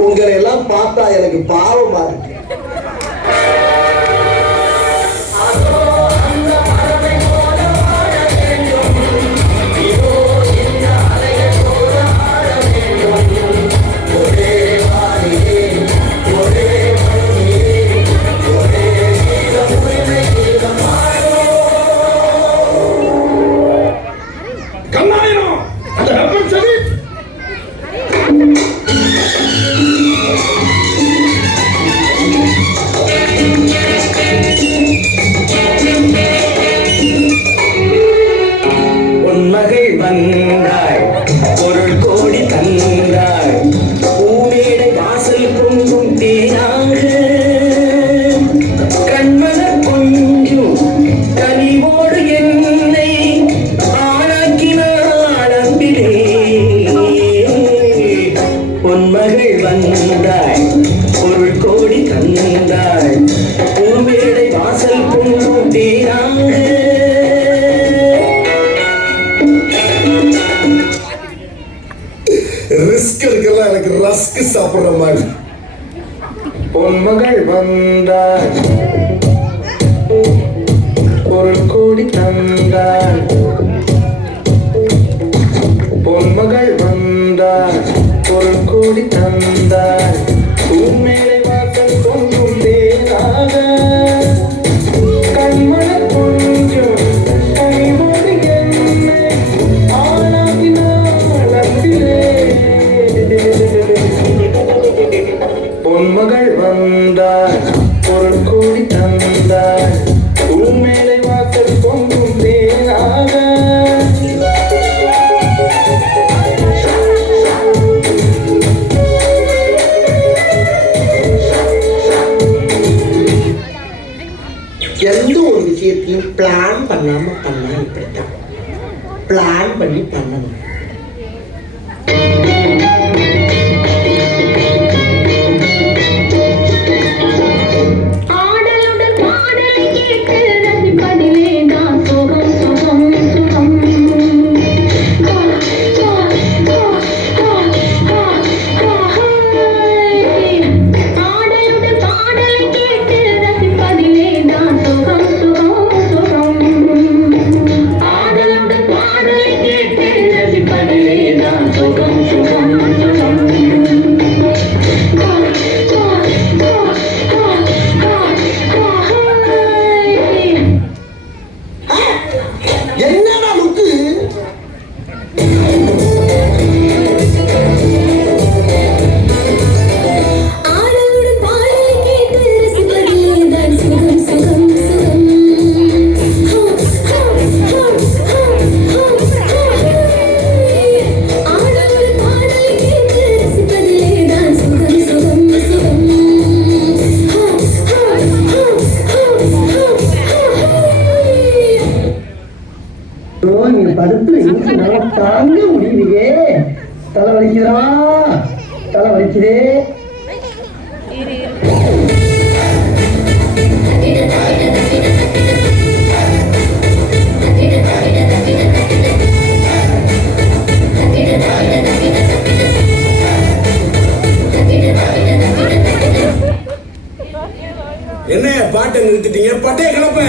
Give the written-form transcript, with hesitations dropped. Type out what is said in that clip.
உங்களை எல்லாம் பார்த்தா எனக்கு பாவமா இருக்கு. ரிஸ்க் எடுக்கலாம் எனக்கு ரஸ்க் சாப்பிடுற மாதிரி. பொன்மகள் வந்தாள் ஒரு கோடி தந்தாள். பொன்மகள் வந்தாள் ஒரு கோடி தந்தாள். உண்மையை வாசல் பொங்கும் தேனாக கண்மண கொஞ்சம் கைமொழி என்னை ஆளாக்கினாள் அன்பிலே. பொன்மகள் வந்தாள் ஒரு கோடி தந்தாள். உண்மையை வாசல் பொங்கும் தேனாக எந்த ஒரு விஷயத்தையும் பிளான் பண்ணாம பண்ணா இப்படித்தான். பிளான் பண்ணி பண்ணணும். தாங்க முடியலையே. தலை வலிக்குதா? தலை வலிக்குதே. என்ன பாட்டை நிறுத்திட்டீங்க? பட்டைய கிளப்ப